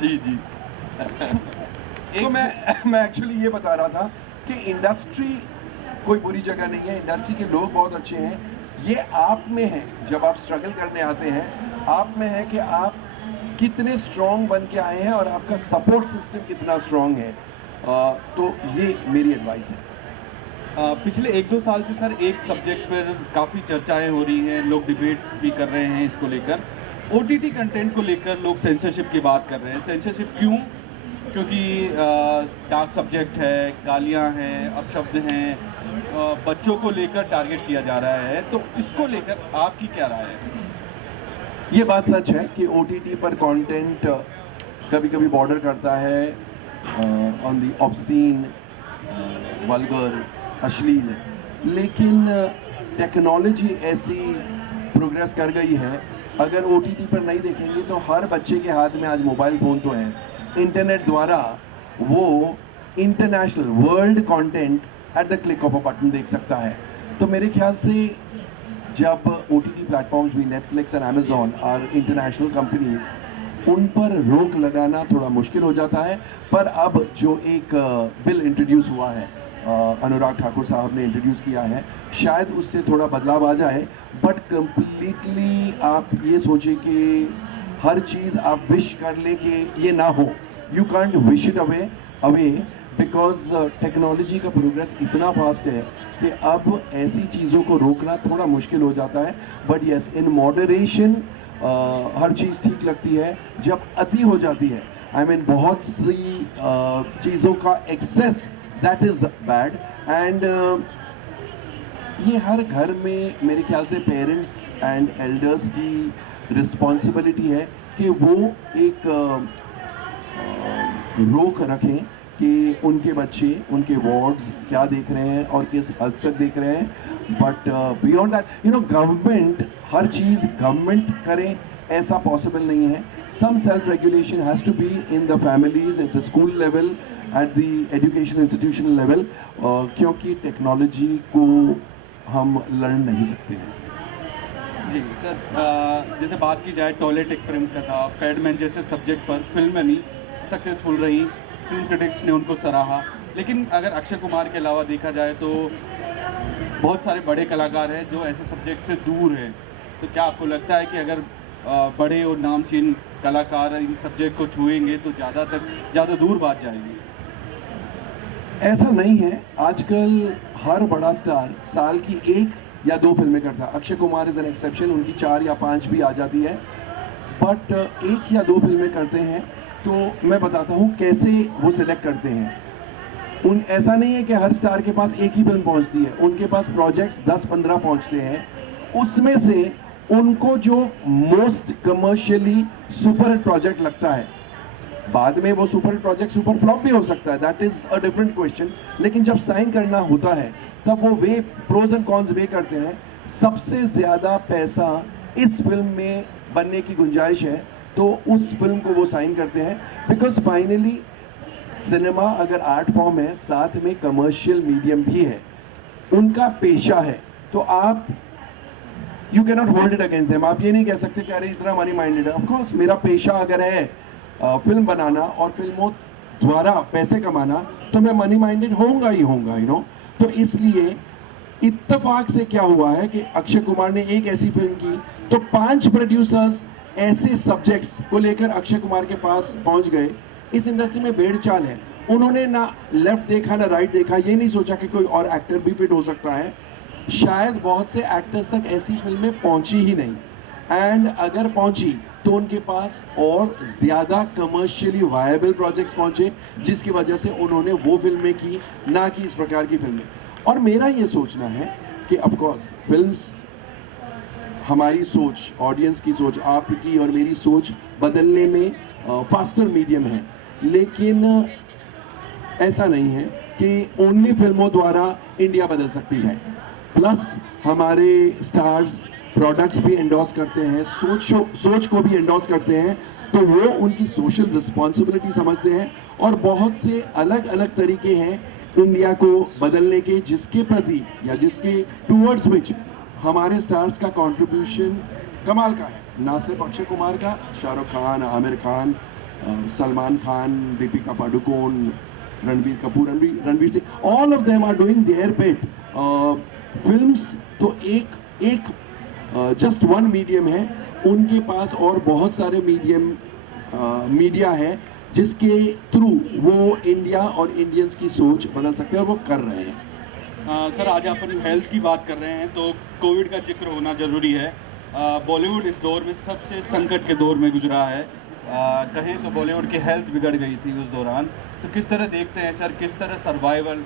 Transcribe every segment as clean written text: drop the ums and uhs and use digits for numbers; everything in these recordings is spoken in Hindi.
जी, जी। तो मैं एक्चुअली ये बता रहा था कि इंडस्ट्री कोई बुरी जगह नहीं है, इंडस्ट्री के लोग बहुत अच्छे हैं। ये आप में है, जब आप स्ट्रगल करने आते हैं, आप में है कि आप कितने स्ट्रॉन्ग बन के आए हैं और आपका सपोर्ट सिस्टम कितना स्ट्रॉन्ग है। तो ये मेरी एडवाइस है। पिछले 1-2 साल से सर एक सब्जेक्ट पर काफ़ी चर्चाएँ हो रही हैं, लोग डिबेट्स भी कर रहे हैं इसको लेकर। ओटीटी कंटेंट को लेकर लोग सेंसरशिप की बात कर रहे हैं। सेंसरशिप क्यों? क्योंकि डार्क सब्जेक्ट है, गालियाँ हैं, अपशब्द हैं, बच्चों को लेकर टारगेट किया जा रहा है, तो इसको लेकर आपकी क्या राय है? ये बात सच है कि ओटीटी पर कंटेंट कभी-कभी बॉर्डर करता है ऑन द ऑब्सीन, वल्गर, अश्लील। लेकिन टेक्नोलॉजी ऐसी प्रोग्रेस कर गई है, अगर ओटीटी पर नहीं देखेंगे तो हर बच्चे के हाथ में आज मोबाइल फ़ोन तो है। इंटरनेट द्वारा वो international world content at the click of a button देख सकता है। तो मेरे ख्याल से जब ओटीटी प्लेटफॉर्म्स भी नेटफ्लिक्स एंड अमेजॉन और इंटरनेशनल कंपनीज, उन पर रोक लगाना थोड़ा मुश्किल हो जाता है। पर अब जो एक बिल इंट्रोड्यूस हुआ है, अनुराग ठाकुर साहब ने इंट्रोड्यूस किया है, शायद उससे थोड़ा बदलाव आ जाए। बट कंप्लीटली आप ये सोचिए कि हर चीज़ आप विश कर ले कि ये ना हो, you can't wish it away away because technology का प्रोग्रेस इतना फास्ट है कि अब ऐसी चीज़ों को रोकना थोड़ा मुश्किल हो जाता है। बट यस, इन मॉडरेशन हर चीज़ ठीक लगती है। जब अति हो जाती है, आई मीन बहुत सी चीज़ों का access, that is bad. And ये हर घर में मेरे ख्याल से पेरेंट्स एंड एल्डर्स की रिस्पॉन्सिबिलिटी है कि वो एक रोक रखें कि उनके बच्चे, उनके वार्ड्स क्या देख रहे हैं और किस हद तक देख रहे हैं। बट बियॉन्ड दैट, गवर्नमेंट हर चीज़ गवर्नमेंट करे ऐसा पॉसिबल नहीं है। Some self regulation has to be in the families, at the school level, at the education institutional level, क्योंकि टेक्नोलॉजी को हम लड़ नहीं सकते हैं। जी सर, जैसे बात की जाए टॉयलेट एक्सपेरिमेंट का था, पैडमैन जैसे सब्जेक्ट पर फिल्में भी सक्सेसफुल रही, फिल्म क्रिटिक्स ने उनको सराहा। लेकिन अगर अक्षय कुमार के अलावा देखा जाए तो बहुत सारे बड़े कलाकार हैं जो ऐसे सब्जेक्ट से दूर हैं। तो क्या आपको लगता है कि अगर बड़े और नामचीन कलाकार इन सब्जेक्ट को छुएंगे तो ज़्यादा दूर बात जाएगी? ऐसा नहीं है। आजकल हर बड़ा स्टार साल की 1 या 2 फिल्में करता है। Akshay Kumar is an exception, उनकी 4 या 5 भी आ जाती है। बट 1 या 2 फिल्में करते हैं। तो मैं बताता हूँ कैसे वो सिलेक्ट करते हैं। ऐसा नहीं है कि हर स्टार के पास एक ही फिल्म पहुंचती है, उनके पास प्रोजेक्ट्स 10-15 पहुंचते हैं। उसमें से उनको जो most commercially super hit project लगता है, बाद में वो सुपर प्रोजेक्ट सुपर फ्लॉप भी हो सकता है, that is a different question. लेकिन जब साइन करना होता है तब वो वे प्रोज एंड कॉन्स वे करते हैं। सबसे ज़्यादा पैसा इस फिल्म में बनने की गुंजाइश है तो उस फिल्म को वो साइन करते हैं। बिकॉज फाइनली सिनेमा अगर आर्ट फॉर्म है, साथ में कमर्शियल मीडियम भी है, उनका पेशा है। तो आप you can not hold it against them. आप ये नहीं कह सकते कि अरे इतना मनी माइंडेड है। ऑफकोर्स मेरा पेशा अगर है फिल्म बनाना और फिल्मों द्वारा पैसे कमाना, तो मैं मनी माइंडेड होऊंगा ही होऊंगा, तो इसलिए इत्तेफाक से क्या हुआ है कि अक्षय कुमार ने एक ऐसी फिल्म की तो 5 प्रोड्यूसर्स ऐसे सब्जेक्ट्स को लेकर अक्षय कुमार के पास पहुंच गए। इस इंडस्ट्री में भेड़ चाल है, उन्होंने ना लेफ्ट देखा ना राइट देखा, ये नहीं सोचा कि कोई और एक्टर भी फिट हो सकता है। शायद बहुत से एक्टर्स तक ऐसी फिल्में पहुंची ही नहीं, एंड अगर पहुंची तो उनके पास और ज़्यादा कमर्शियली वायबल प्रोजेक्ट्स पहुंचे, जिसकी वजह से उन्होंने वो फिल्में की, ना कि इस प्रकार की फिल्में। और मेरा ये सोचना है कि ऑफ कोर्स फिल्म्स, हमारी सोच, ऑडियंस की सोच, आपकी और मेरी सोच बदलने में फास्टर मीडियम है। लेकिन ऐसा नहीं है कि ओनली फिल्मों द्वारा इंडिया बदल सकती है। प्लस हमारे स्टार्स प्रोडक्ट्स भी एंडोर्स करते हैं, सोच को भी एंडोर्स करते हैं, तो वो उनकी सोशल रिस्पॉन्सिबिलिटी समझते हैं। और बहुत से अलग अलग तरीके हैं इंडिया को बदलने के, जिसके प्रति या जिसके टूवर्ड्स विच हमारे स्टार्स का कंट्रीब्यूशन कमाल का है। ना सिर्फ अक्षय कुमार का, Shahrukh Khan, Aamir Khan, Salman Khan, Deepika Padukone, Ranveer Singh, all of them are doing their bit. Films तो एक जस्ट वन मीडियम है, उनके पास और बहुत सारे मीडिया है जिसके थ्रू वो इंडिया और इंडियंस की सोच बदल सकते हैं, और वो कर रहे हैं। सर आज अपन हेल्थ की बात कर रहे हैं तो कोविड का जिक्र होना ज़रूरी है। बॉलीवुड इस दौर में सबसे संकट के दौर में गुजरा है। कहें तो बॉलीवुड की हेल्थ बिगड़ गई थी उस दौरान, तो किस तरह देखते हैं सर, किस तरह सर्वाइवल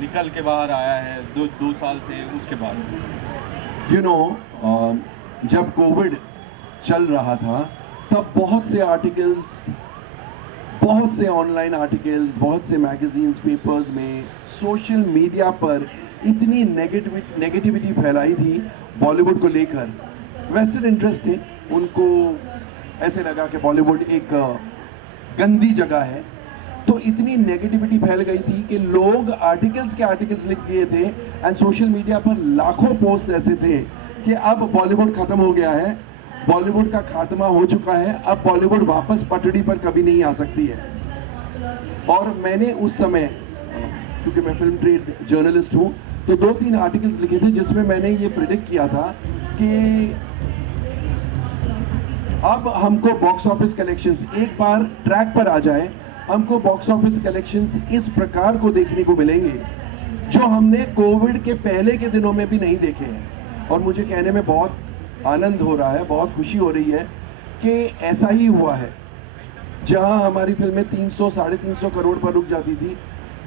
निकल के बाहर आया है दो साल थे उसके बाद? यू नो, जब कोविड चल रहा था तब बहुत से आर्टिकल्स, बहुत से ऑनलाइन आर्टिकल्स, बहुत से मैगजीन्स, पेपर्स में, सोशल मीडिया पर इतनी नेगेटिविटी फैलाई थी बॉलीवुड को लेकर। वेस्टर्न इंटरेस्ट थे, उनको ऐसे लगा कि बॉलीवुड एक गंदी जगह है, तो इतनी नेगेटिविटी फैल गई थी कि लोग आर्टिकल्स के आर्टिकल्स लिख दिए थे, एंड सोशल मीडिया पर लाखों पोस्ट ऐसे थे कि अब बॉलीवुड ख़त्म हो गया है, बॉलीवुड का खात्मा हो चुका है, अब बॉलीवुड वापस पटड़ी पर कभी नहीं आ सकती है। और मैंने उस समय, क्योंकि मैं फिल्म ट्रेड जर्नलिस्ट हूँ, तो 2-3 आर्टिकल्स लिखे थे जिसमें मैंने ये प्रिडिक्ट किया था कि अब हमको बॉक्स ऑफिस कलेक्शंस एक बार ट्रैक पर आ जाए, हमको बॉक्स ऑफिस कलेक्शंस इस प्रकार को देखने को मिलेंगे जो हमने कोविड के पहले के दिनों में भी नहीं देखे हैं। और मुझे कहने में बहुत आनंद हो रहा है, बहुत खुशी हो रही है कि ऐसा ही हुआ है। जहां हमारी फिल्में 300-350 करोड़ पर रुक जाती थी,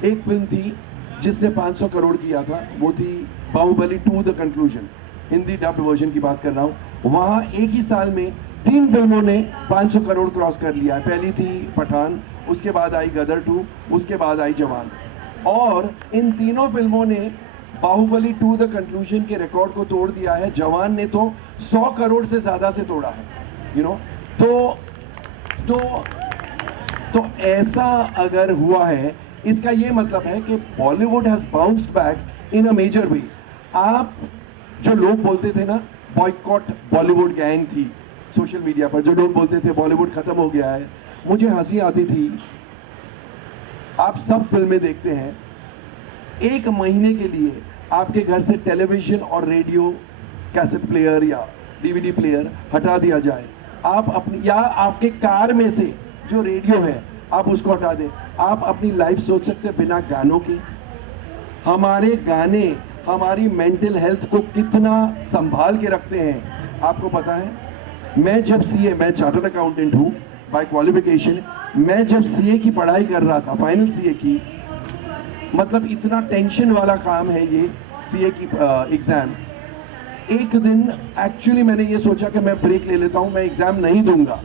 एक फिल्म थी जिसने 500 करोड़ किया था, वो थी Baahubali 2 the conclusion, Hindi dubbed version की बात कर रहा हूँ। वहाँ एक ही साल में 3 फिल्मों ने 500 करोड़ क्रॉस कर लिया है। पहली थी पठान, उसके बाद आई गदर 2, उसके बाद आई जवान, और इन तीनों फिल्मों ने बाहुबली 2 द कंक्लूजन के रिकॉर्ड को तोड़ दिया है। जवान ने तो 100 करोड़ से ज़्यादा से तोड़ा है, यू नो। तो ऐसा अगर हुआ है, इसका ये मतलब है कि Bollywood has bounced back in a major way. आप जो लोग बोलते थे ना, बॉयकॉट बॉलीवुड गैंग थी सोशल मीडिया पर, जो लोग बोलते थे बॉलीवुड ख़त्म हो गया है, मुझे हंसी आती थी। आप सब फिल्में देखते हैं, एक महीने के लिए आपके घर से टेलीविज़न और रेडियो, कैसेट प्लेयर या डीवीडी प्लेयर हटा दिया जाए, आप अपनी, या आपके कार में से जो रेडियो है आप उसको हटा दें, आप अपनी लाइफ सोच सकते हैं बिना गानों के? हमारे गाने हमारी मेंटल हेल्थ को कितना संभाल के रखते हैं, आपको पता है? मैं जब सीए, मैं चार्टर्ड अकाउंटेंट हूँ बाय क्वालिफिकेशन, मैं जब सीए की पढ़ाई कर रहा था, फाइनल सीए की, मतलब इतना टेंशन वाला काम है ये सीए की एग्ज़ाम। एक दिन एक्चुअली मैंने ये सोचा कि मैं ब्रेक ले लेता हूँ, मैं एग्ज़ाम नहीं दूंगा,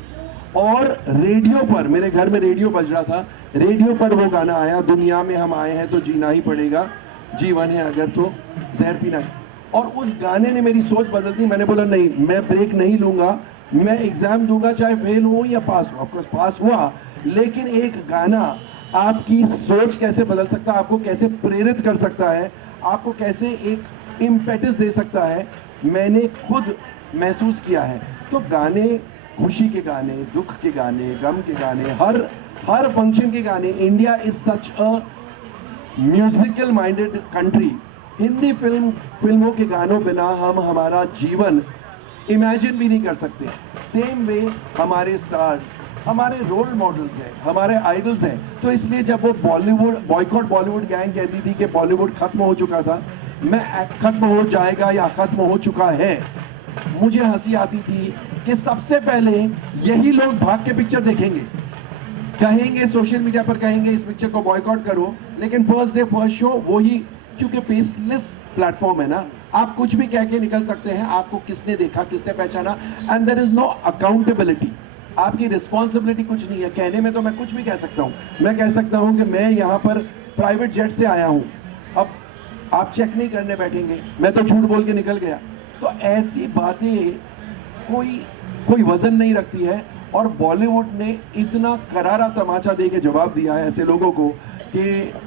और रेडियो पर, मेरे घर में रेडियो बज रहा था, रेडियो पर वो गाना आया, दुनिया में हम आए हैं तो जीना ही पड़ेगा, जीवन है अगर तो जहर पीना है। और उस गाने ने मेरी सोच बदल दी। मैंने बोला नहीं, मैं ब्रेक नहीं लूँगा, मैं एग्ज़ाम दूंगा, चाहे फेल हूँ या पास हूँ। ऑफकोर्स पास हुआ, लेकिन एक गाना आपकी सोच कैसे बदल सकता है, आपको कैसे प्रेरित कर सकता है, आपको कैसे एक इम्पेटस दे सकता है, मैंने खुद महसूस किया है। तो गाने, खुशी के गाने, दुख के गाने, गम के गाने, हर फंक्शन के गाने। India is such a musical minded country. Hindi फिल्मों के गानों बिना हम हमारा जीवन इमेजिन भी नहीं कर सकते। सेम वे हमारे स्टार्स, हमारे रोल मॉडल्स हैं, हमारे आइडल्स हैं। तो इसलिए जब वो बॉयकॉट बॉलीवुड गैंग कहती थी कि बॉलीवुड खत्म हो चुका था, मैं खत्म हो जाएगा या खत्म हो चुका है, मुझे हंसी आती थी कि सबसे पहले यही लोग भाग के पिक्चर देखेंगे, कहेंगे सोशल मीडिया पर, कहेंगे इस पिक्चर को बॉयकॉट करो, लेकिन फर्स्ट डे फर्स्ट शो वही, क्योंकि फेसलेस प्लेटफॉर्म है ना, आप कुछ भी कह के निकल सकते हैं, आपको किसने देखा, किसने पहचाना, and there is no accountability. आपकी रिस्पॉन्सिबिलिटी कुछ नहीं है। कहने में तो मैं कुछ भी कह सकता हूँ, मैं कह सकता हूँ कि मैं यहाँ पर प्राइवेट जेट से आया हूँ, अब आप चेक नहीं करने बैठेंगे, मैं तो झूठ बोल के निकल गया। तो ऐसी बातें कोई वजन नहीं रखती है। और बॉलीवुड ने इतना करारा तमाचा दे के जवाब दिया है ऐसे लोगों को कि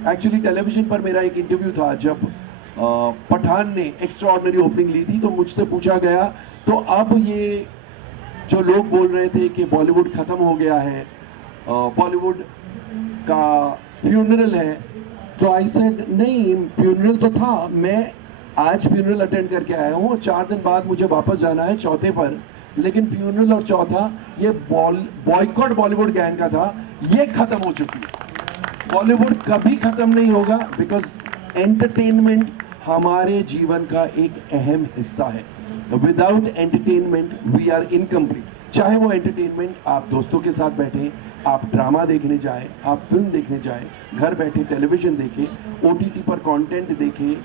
एक्चुअली टेलीविज़न पर मेरा एक इंटरव्यू था जब पठान ने एक्स्ट्राऑर्डिनरी ओपनिंग ली थी, तो मुझसे पूछा गया, तो अब ये जो लोग बोल रहे थे कि बॉलीवुड ख़त्म हो गया है, बॉलीवुड का फ्यूनरल है, तो आई सेड नहीं, फ्यूनरल तो था, मैं आज फ्यूनरल अटेंड करके आया हूँ, 4 दिन बाद मुझे वापस जाना है चौथे पर, लेकिन फ्यूनरल और चौथा ये बॉयकॉट बॉलीवुड गैंग का था, ये खत्म हो चुकी है। बॉलीवुड कभी खत्म नहीं होगा, बिकॉज एंटरटेनमेंट हमारे जीवन का एक अहम हिस्सा है। Without entertainment we are incomplete. चाहे वो एंटरटेनमेंट आप दोस्तों के साथ बैठे, आप ड्रामा देखने जाए, आप फिल्म देखने जाए, घर बैठे टेलीविजन देखें, OTT पर कंटेंट देखें,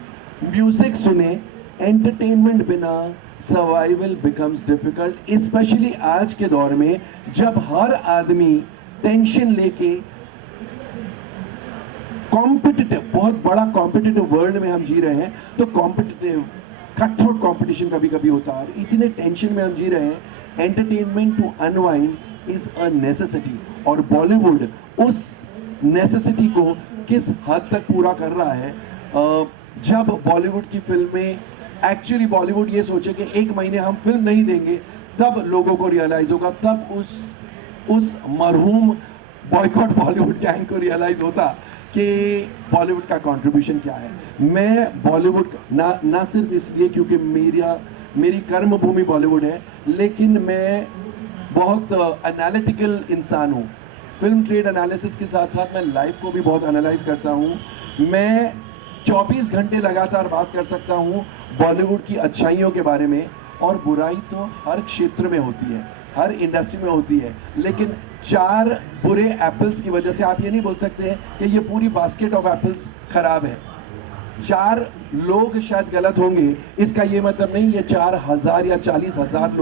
म्यूजिक सुने, एंटरटेनमेंट बिना सर्वाइवल बिकम्स डिफिकल्ट, स्पेशली आज के दौर में जब हर आदमी टेंशन लेके कॉम्पिटिटिव, बहुत बड़ा कॉम्पिटिटिव वर्ल्ड में हम जी रहे हैं, तो कॉम्पिटिटिव कठोर कंपटीशन कभी कभी होता है, इतने टेंशन में हम जी रहे हैं, entertainment to unwind is a necessity, और बॉलीवुड उस नेसेसिटी को किस हद तक पूरा कर रहा है। जब बॉलीवुड की फिल्में, एक्चुअली बॉलीवुड ये सोचे कि 1 महीने हम फिल्म नहीं देंगे, तब लोगों को रियलाइज होगा, तब उस मरहूम बॉयकॉट बॉलीवुड गैंग को रियलाइज होता कि बॉलीवुड का कंट्रीब्यूशन क्या है। मैं बॉलीवुड ना सिर्फ इसलिए क्योंकि मेरी कर्म भूमि बॉलीवुड है, लेकिन मैं बहुत एनालिटिकल इंसान हूँ। फिल्म ट्रेड एनालिसिस के साथ साथ मैं लाइफ को भी बहुत एनालाइज करता हूँ। मैं 24 घंटे लगातार बात कर सकता हूँ बॉलीवुड की अच्छाइयों के बारे में, और बुराई तो हर क्षेत्र में होती है, हर इंडस्ट्री में होती है, लेकिन 4 बुरे एप्पल्स की वजह से आप ये नहीं बोल सकते कि ये पूरी बास्केट ऑफ एप्पल्स खराब है। 4 लोग शायद गलत होंगे, इसका ये मतलब नहीं ये 4,000 या 40,000 लोग